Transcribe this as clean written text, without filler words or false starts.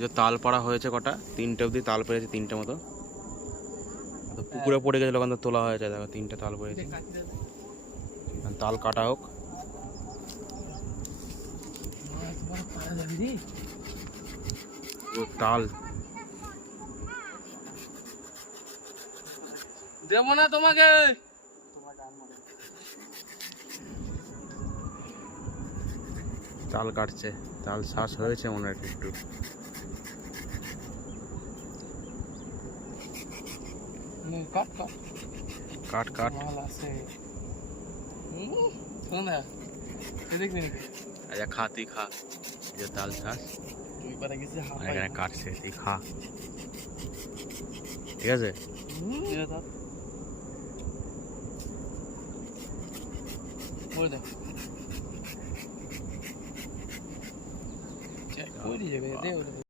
যে তাল পাড়া হয়েছে কটা, 3টে অবধি তাল পেরেছে, 3টে মতো। পুকুরে পড়ে গেছিল ওখান থেকে তোলা হয়েছে, দেখো 3টে তাল পড়েছে। তাল কাটা হোক। তাল দেবো না তোমাকে। তাল কাটছে, তাল শ্বাস হয়েছে মনে হয় একটু। কাট কাট কাট কাট। মাল আছে। শোন না, এদিক নে। আচ্ছা খা, তুই খা। যে তাল শ্বাস তুই পারে গেছিস এখানে কাটছে, তুই খা, ঠিক আছে? বলে দে। চেক করে যাবে দে।